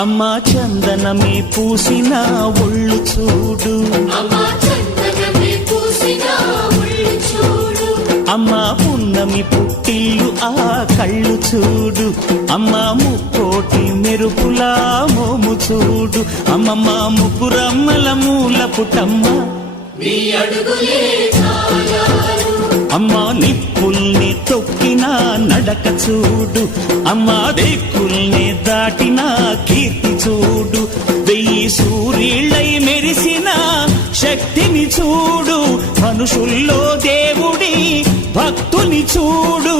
అమ్మా చందనమే పూసిన ఒళ్ళు చూడు, అమ్మా పున్నమి పుట్టిల్లు ఆ కళ్ళు చూడు, అమ్మా ముక్కోటి మెరుపులా మోము చూడు, అమ్మమ్మ ముగ్గురమ్మల మూల పుటమ్మ అమ్మా నిప్పుల్ని తొక్కిన నడక చూడు, అమ్మా దిక్కుల్ని దాటిన కీర్తి చూడు, 1000 సూర్యులై మెరిసిన శక్తిని చూడు, మనుషుల్లో దేవుడి భక్తుని చూడు.